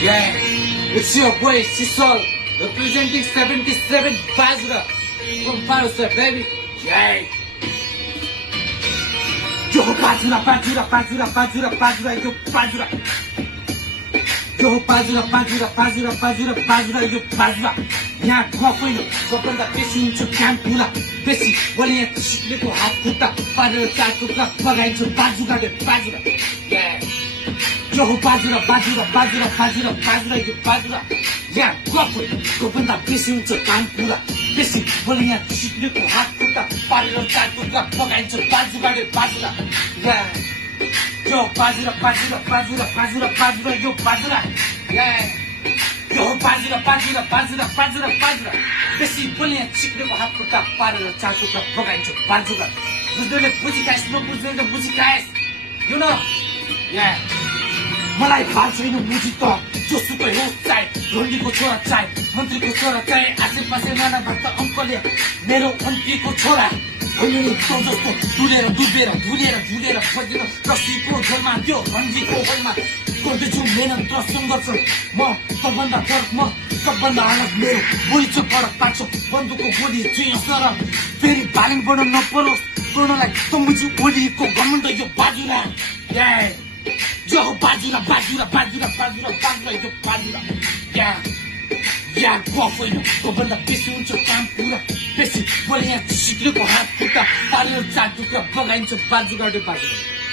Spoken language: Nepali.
Yeah, it's your boy Sisol, representing 77 Basra from Parasa, baby. Yeah. Yo Basra, Basra, Basra, Basra, Basra, yo Basra. Yo Basra, Basra, Basra, Basra, Basra, yo Basra. यहाँ गफैलो सबभन्दा बेसी हुन्छ काम पुरा बेसी मैले यहाँ सिक्नेको हात खुट्टा पारेर चार टुक्रा बगाइन्छ बाजु काटेर बाजुरा यो बाजुरा बाजुरा बाजुरा बाजुरा बाजुरा यो बाजुरा यहाँ गफैलो सबभन्दा बेसी हुन्छ काम पुरा बेसी मैले यहाँ सिक्नेको हात खुट्टा पारेर चार टुक्रा बगाइन्छ बाजु काटेर बाजुरा यो बाजुरा बाजुरा बाजुरा बाजुरा बाजुरा यो बाजुरा यो बाजुरा बाजुरा बाजुरा बाजुरा बाजुरा बेसी बोल्ने सिक्नेको हात खुट्टा पारेर चार टुक्रा बगाइन्छ बाजुरा बुझ्नेले बुझिखाएस् नबुझ्नेले बुझिखाएस् यो न मलाई थाहा छैन मुजी त जोसुकै होस् चाहे ढोलीको छोरा चाहे मन्त्रीको छोरा चाहे आसेपासे नाना भक्त अङ्कले मेरो अन्तीको छोरा होइन नि तँ जस्तो डुलेर डुबेर धुलेर झुलेर बजेर रसीको झोलमा त्यो रन्जीको होलमा गर्दैछु मेहनत र सङ्घर्ष म सबभन्दा फरक म सबभन्दा अलग मेरो गोली छ कडक पाक्छ बन्दुकको गोली चाहिँ असर फेरि भालिङ बढ्न नपरोस् तोड्नलाई तम्बुजी ओलीको घमण्ड यो बाजुरा यो बाजुरा बाजुरा बाजुरा बाजुरा बाजुरा यो बाजुरा या गफैलो सबभन्दा बेसी हुन्छ काम पुरा बेसी मैले यहाँ सिक्नेको हात खुट्टा पारेर चार टुक्रा बगाइन्छ बाजुरा बाजुरा